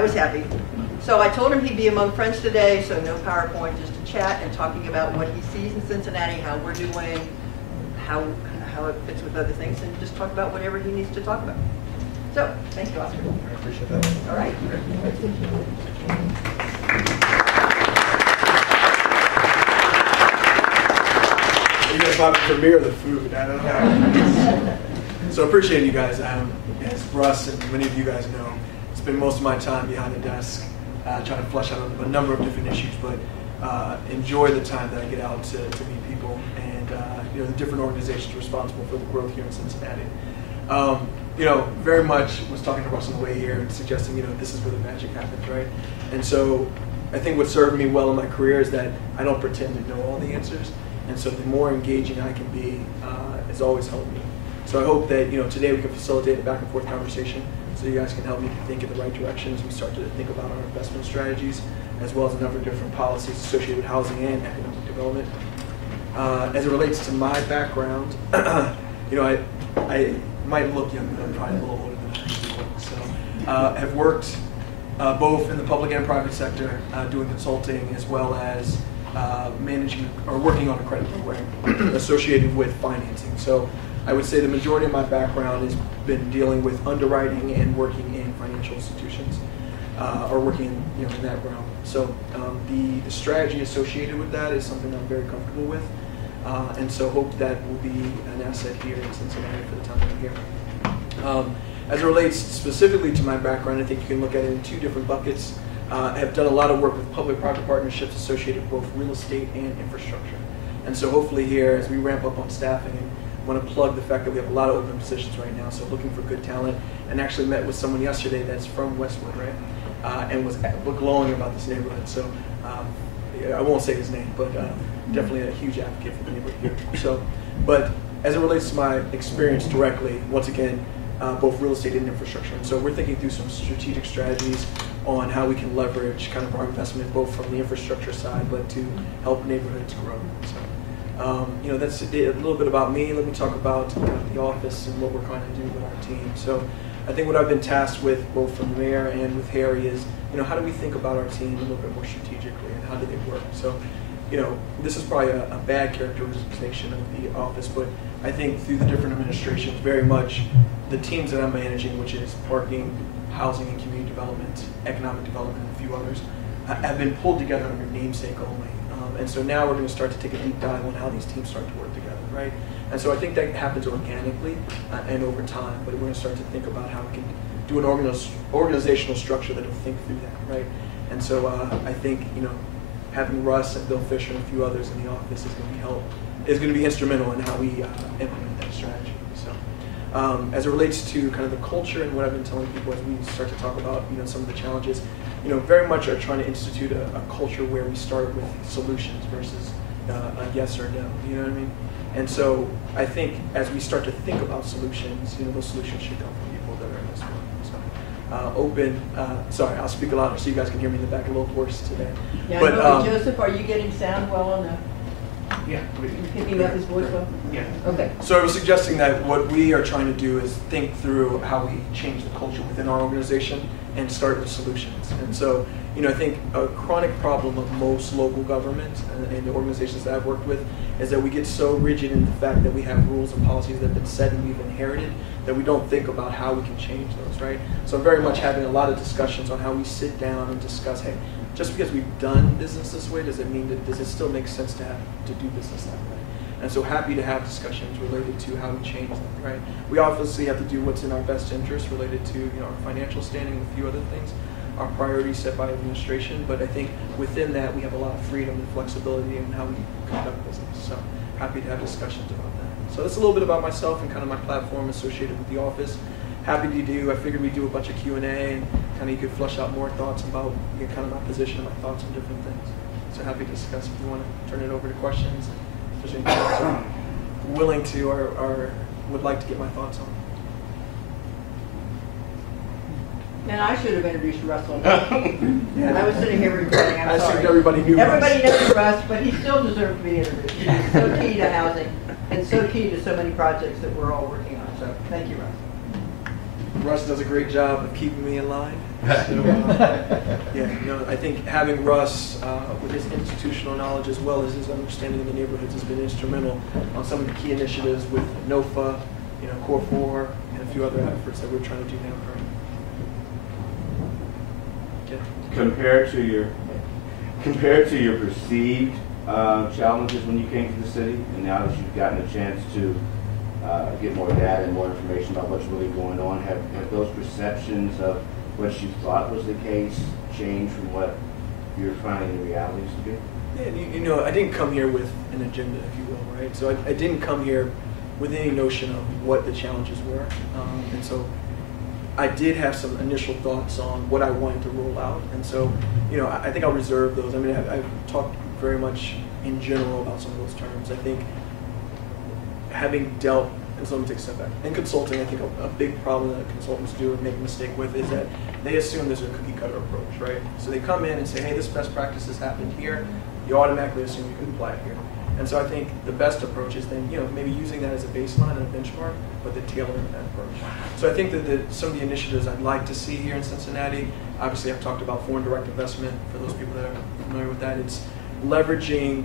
I was happy. So I told him he'd be among friends today, so no PowerPoint, just to chat and talking about what he sees in Cincinnati, how we're doing, how it fits with other things, and just talk about whatever he needs to talk about. So, thank you, Oscar. I appreciate that. All right. You guys want to premiere the food, I don't know. So I appreciate you guys. As Russ and many of you guys know, spend most of my time behind the desk trying to flesh out a number of different issues, but enjoy the time that I get out to meet people and the different organizations responsible for the growth here in Cincinnati. Very much was talking to Russ on the way here and suggesting, this is where the magic happens, right? And so I think what served me well in my career is that I don't pretend to know all the answers. And so the more engaging I can be has always helped me. So I hope that today we can facilitate a back and forth conversation so you guys can help me think in the right direction as we start to think about our investment strategies, as well as a number of different policies associated with housing and economic development. As it relates to my background, I might look younger, but I'm probably a little older than I actually look. So have worked both in the public and private sector, doing consulting as well as managing or working on a credit program associated with financing. So I would say the majority of my background has been dealing with underwriting and working in financial institutions, or working in that realm. So the strategy associated with that is something I'm very comfortable with, and so hope that will be an asset here in Cincinnati for the time I'm here. As it relates specifically to my background, I think you can look at it in two different buckets. I have done a lot of work with public-private partnerships associated with both real estate and infrastructure. And so hopefully here, as we ramp up on staffing, I want to plug the fact that we have a lot of open positions right now, so looking for good talent, and actually met with someone yesterday that's from Westwood, right? And was glowing about this neighborhood. So I won't say his name, but definitely a huge advocate for the neighborhood here. So, but as it relates to my experience directly, once again, both real estate and infrastructure. And so we're thinking through some strategic strategies on how we can leverage kind of our investment both from the infrastructure side, but to help neighborhoods grow. So, that's a little bit about me. Let me talk about the office and what we're trying to do with our team. So I think what I've been tasked with, both from the mayor and with Harry, is how do we think about our team a little bit more strategically, and how do they work? So, this is probably a bad characterization of the office, but I think through the different administrations, very much the teams that I'm managing, which is parking, housing and community development, economic development, and a few others, have been pulled together under namesake only. And so now we're going to start to take a deep dive on how these teams start to work together, right? And so I think that happens organically and over time, but we're going to start to think about how we can do an organizational structure that will think through that, right? And so I think, having Russ and Bill Fisher and a few others in the office is going to be instrumental in how we implement that strategy. So as it relates to kind of the culture and what I've been telling people as we start to talk about some of the challenges, very much are trying to institute a culture where we start with solutions versus a yes or no, you know what I mean? And so I think as we start to think about solutions, those solutions should come from people that are in this room. So sorry, I'll speak a louder so you guys can hear me in the back a little worse today. Yeah, but Joseph, are you getting sound well on the? Yeah. You picking up his voice well? Yeah. Okay. So I was suggesting that what we are trying to do is think through how we change the culture within our organization and start with solutions. And so, I think a chronic problem of most local government and the organizations that I've worked with is that we get so rigid in the fact that we have rules and policies that have been set and we've inherited that we don't think about how we can change those, right? So I'm very much having a lot of discussions on how we sit down and discuss, hey, just because we've done business this way, does it still make sense to do business that way? And so happy to have discussions related to how we change them, right? We obviously have to do what's in our best interest related to our financial standing and a few other things, our priorities set by administration, but I think within that we have a lot of freedom and flexibility in how we conduct business. So happy to have discussions about that. So that's a little bit about myself and kind of my platform associated with the office. Happy to do, I figured we'd do a bunch of Q&A and kind of you could flush out more thoughts about kind of my position and my thoughts on different things. So happy to discuss if you want to turn it over to questions. If there's any thoughts I'm willing to or would like to get my thoughts on. And I should have introduced Russell. I was sitting here recording, I'm sorry. I assumed everybody knew Everybody knows Russ, but he still deserves to be introduced. He's so key to housing and so key to so many projects that we're all working on. So thank you, Russ. Russ does a great job of keeping me in line. I think having Russ with his institutional knowledge as well as his understanding of the neighborhoods has been instrumental on some of the key initiatives with NOFA, Core 4, and a few other efforts that we're trying to do now currently. Compared to your perceived challenges when you came to the city, and now that you've gotten a chance to get more data and more information about what's really going on, have those perceptions of what you thought was the case changed from what you're finding the realities to be? Yeah, I didn't come here with an agenda, if you will, right? So I didn't come here with any notion of what the challenges were, and so I did have some initial thoughts on what I wanted to roll out, and so I think I'll reserve those. I mean, I've talked very much in general about some of those terms. I think having dealt, and so let me take a step back. In consulting, I think a big problem that consultants do and make a mistake with is that they assume there's a cookie cutter approach, right? So they come in and say, hey, this best practice has happened here. You automatically assume you can apply it here. And so I think the best approach is then, maybe using that as a baseline and a benchmark, but then tailoring that approach. So I think that some of the initiatives I'd like to see here in Cincinnati, obviously I've talked about foreign direct investment. For those people that are familiar with that, it's leveraging,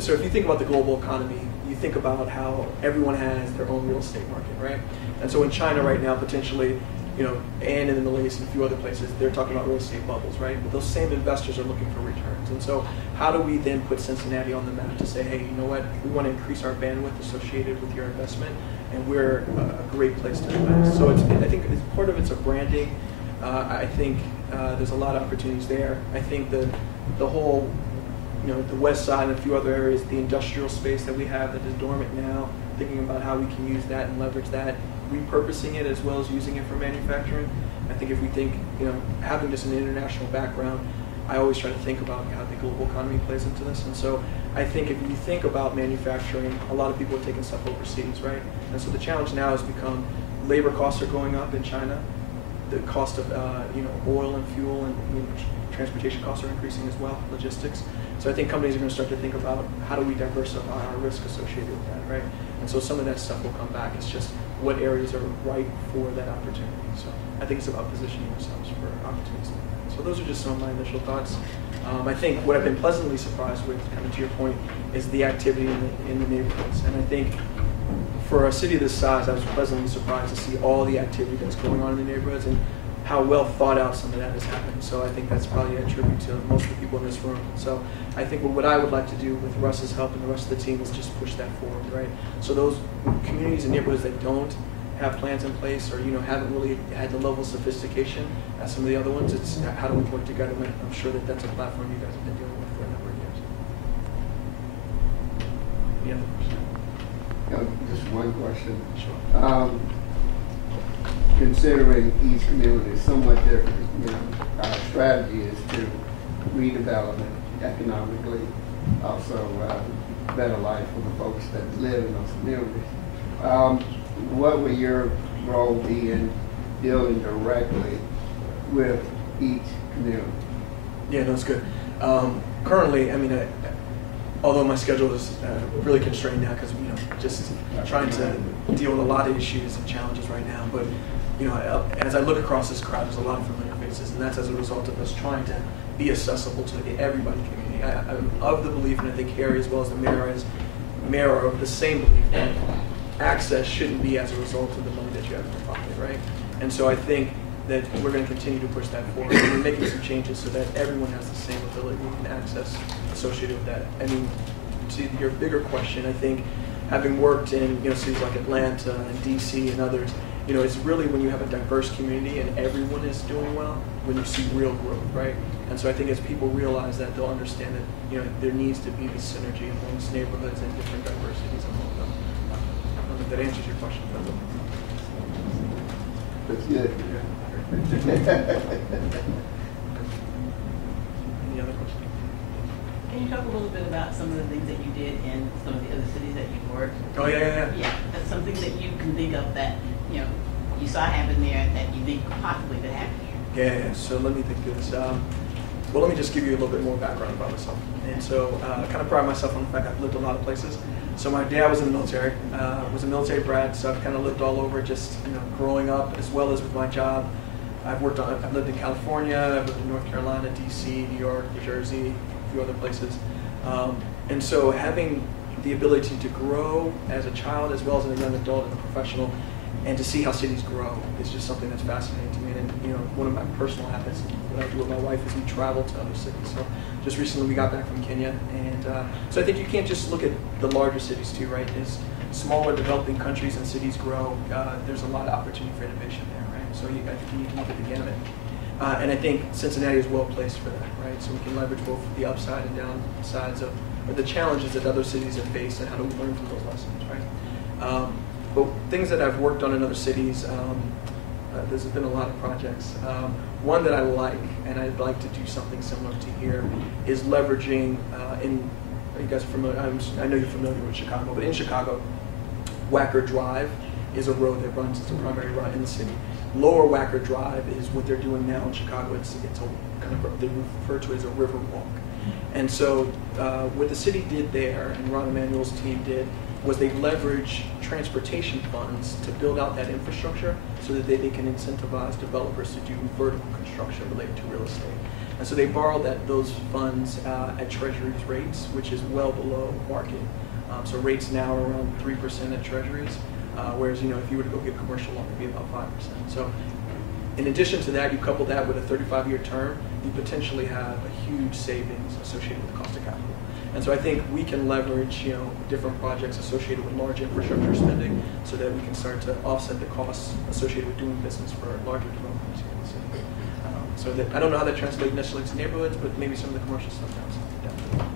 so if you think about the global economy, you think about how everyone has their own real estate market, right? And so in China right now, potentially, and in the Middle East and a few other places, they're talking about real estate bubbles, right? But those same investors are looking for returns. And so how do we then put Cincinnati on the map to say, hey, you know what, we want to increase our bandwidth associated with your investment, and we're a great place to invest. So I think part of it's a branding. I think there's a lot of opportunities there. I think the whole, the west side and a few other areas, the industrial space that we have that is dormant now, thinking about how we can use that and leverage that, repurposing it as well as using it for manufacturing. I think if we think, having just an international background, I always try to think about how the global economy plays into this. And so I think if you think about manufacturing, a lot of people are taking stuff overseas, right? And so the challenge now has become labor costs are going up in China. The cost of oil and fuel and transportation costs are increasing as well, logistics. So I think companies are going to start to think about how do we diversify our risk associated with that, right? And so some of that stuff will come back. It's just what areas are ripe for that opportunity. So I think it's about positioning ourselves for opportunities. So those are just some of my initial thoughts. I think what I've been pleasantly surprised with, coming to your point, is the activity in the neighborhoods. And I think for a city this size, I was pleasantly surprised to see all the activity that's going on in the neighborhoods and how well thought out some of that has happened. So I think that's probably a tribute to most of the people in this room. So I think what I would like to do with Russ's help and the rest of the team is just push that forward, right? So those communities and neighborhoods that don't have plans in place or haven't really had the level of sophistication as some of the other ones, it's how do we work together? And I'm sure that that's a platform you guys have been dealing with for a number of years. Any other questions? Just one question. Sure. Considering each community is somewhat different, our strategy is to redevelopment economically, also better life for the folks that live in those communities. What will your role be in dealing directly with each community? Yeah, no, it's good. Currently, although my schedule is really constrained now because just trying to deal with a lot of issues and challenges right now, but as I look across this crowd, there's a lot of familiar faces, and that's as a result of us trying to be accessible to everybody in the community. I'm of the belief, and I think Harry as well as the mayor are of the same belief that access shouldn't be as a result of the money that you have in your pocket, right? And so I think that we're going to continue to push that forward. And we're making some changes so that everyone has the same ability and access associated with that. To your bigger question, I think having worked in cities like Atlanta and DC and others, it's really when you have a diverse community and everyone is doing well, when you see real growth, right? And so I think as people realize that, they'll understand that there needs to be this synergy amongst neighborhoods and different diversities among them. I don't know if that answers your question. That's good. Any other questions? Can you talk a little bit about some of the things that you did in some of the other cities that you've worked? Oh, yeah. Yeah, that's something that you can think of that, you saw happen there that you think possibly could happen here. Yeah, so let me think through this. Well, let me just give you a little bit more background about myself. And so I kind of pride myself on the fact I've lived a lot of places. So my dad was in the military, was a military brat, so I've kind of lived all over just, growing up as well as with my job. I've lived in California, I've lived in North Carolina, DC, New York, New Jersey, a few other places. And so having the ability to grow as a child as well as a young adult and a professional, and to see how cities grow is just something that's fascinating to me. And you know, one of my personal habits, what I do with my wife, is we travel to other cities. So just recently we got back from Kenya, and so I think you can't just look at the larger cities too, right? As smaller developing countries and cities grow, there's a lot of opportunity for innovation there, right? So I think you need to look at the gamut. And I think Cincinnati is well placed for that, right? So we can leverage both the upside and downsides of the challenges that other cities have faced, and how do we learn from those lessons, right? But things that I've worked on in other cities, there's been a lot of projects. One that I like, and I'd like to do something similar to here, is leveraging, you guys are familiar, I know you're familiar with Chicago, but in Chicago, Wacker Drive is a road that runs, it's a primary route in the city. Lower Wacker Drive is what they're doing now in Chicago. It's a kind of, they refer to it as a river walk. And so what the city did there, and Ron Emanuel's team did, was they leverage transportation funds to build out that infrastructure so that they can incentivize developers to do vertical construction related to real estate. And so they borrowed those funds at Treasury's rates, which is well below market. So rates now are around 3% at Treasuries, whereas if you were to go get commercial loan, it'd be about 5%. So in addition to that, you couple that with a 35-year term, you potentially have a huge savings associated with the cost of capital. And so I think we can leverage, different projects associated with large infrastructure spending, so that we can start to offset the costs associated with doing business for larger developers here in the city. So that I don't know how that translates necessarily to neighborhoods, but maybe some of the commercial stuff does. Definitely.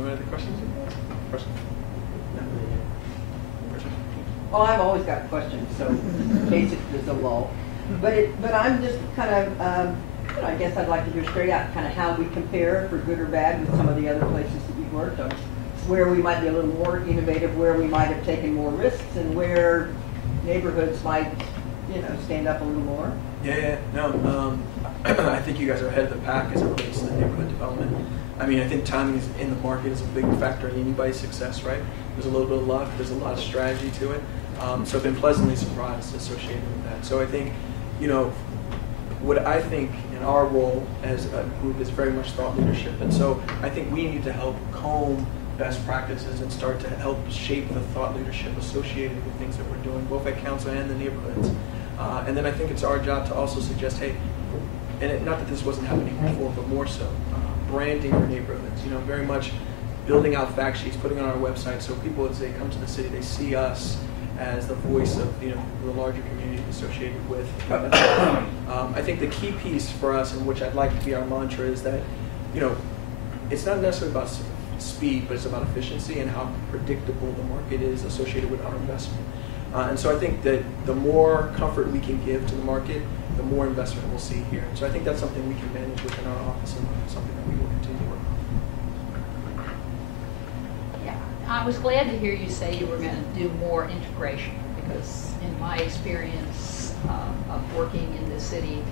Any other questions? Questions? No? Well, I've always got questions, so in case there's a lull. But I'm just kind of, I guess I'd like to hear straight out kind of how we compare, for good or bad, with some of the other places that you've worked on. Where we might be a little more innovative, where we might have taken more risks, and where neighborhoods might, stand up a little more. I think you guys are ahead of the pack as it relates to the neighborhood development. I mean, I think timing in the market is a big factor in anybody's success, right? There's a little bit of luck, there's a lot of strategy to it. So I've been pleasantly surprised associated with that. So I think, what I think in our role as a group is very much thought leadership. And so I think we need to help comb best practices and start to help shape the thought leadership associated with things that we're doing, both at council and the neighborhoods. And then I think it's our job to also suggest, hey, not that this wasn't happening before, but more so, branding our neighborhoods, very much building out fact sheets, putting on our website, so people, as they come to the city, they see us as the voice of the larger community associated with. I think the key piece for us, and which I'd like to be our mantra, is that it's not necessarily about speed, but it's about efficiency and how predictable the market is associated with our investment. And so I think that the more comfort we can give to the market, the more investment we'll see here. So I think that's something we can manage within our office, and something that we will continue to work on. Yeah, I was glad to hear you say you were going to do more integration, because in my experience of working in the city,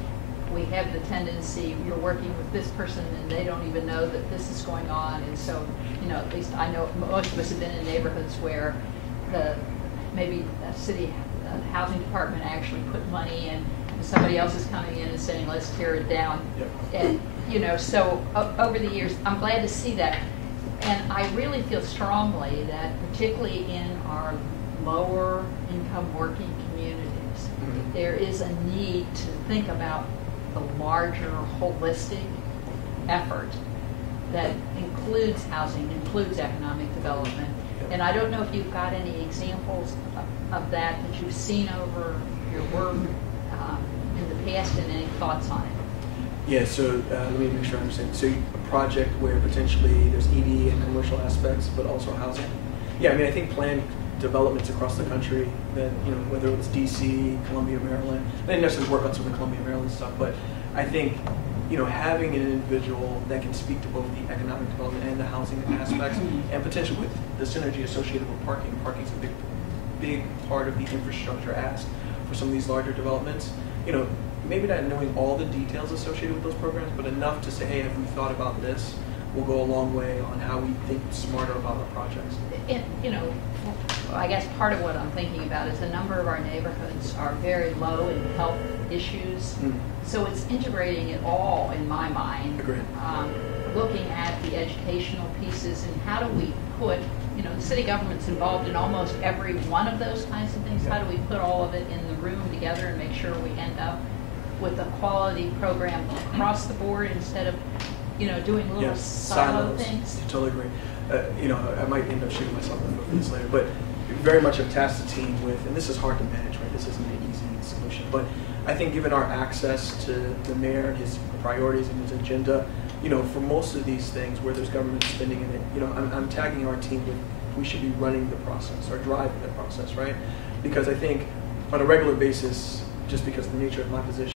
we have the tendency, you're working with this person and they don't even know that this is going on. And so, at least I know most of us have been in neighborhoods where maybe a city housing department actually put money in, and somebody else is coming in and saying, let's tear it down. Yep. And, so over the years, I'm glad to see that. And I really feel strongly that, particularly in our lower income working communities, there is a need to think about the larger holistic effort that includes housing, includes economic development. And I don't know if you've got any examples of that you've seen over your work in the past, and any thoughts on it. Yeah, so let me make sure I understand. So a project where potentially there's ED and commercial aspects, but also housing. Yeah, I mean, I think planned developments across the country that, whether it's DC, Columbia, Maryland, I didn't necessarily work on some of the Columbia, Maryland stuff, but I think, having an individual that can speak to both the economic development and the housing aspects, and potentially with the synergy associated with parking. Parking's a big part of the infrastructure ask for some of these larger developments. Maybe not knowing all the details associated with those programs, but enough to say, hey, have we thought about this? will go a long way on how we think smarter about our projects. And, you know, I guess part of what I'm thinking about is a number of our neighborhoods are very low in health issues. So it's integrating it all in my mind. Agreed. Looking at the educational pieces and how do we put, you know, the city government's involved in almost every one of those kinds of things. How do we put all of it in the room together and make sure we end up with a quality program across the board instead of, you know, doing little silo things? Totally agree. You know, I might end up shooting myself in the foot for this later, but very much have tasked the team with, and this is hard to manage, right? This isn't an easy solution, but I think given our access to the mayor and his priorities and his agenda, you know, for most of these things where there's government spending in it, you know, I'm tagging our team with we should be running the process or driving the process, right? Because I think on a regular basis, just because of the nature of my position,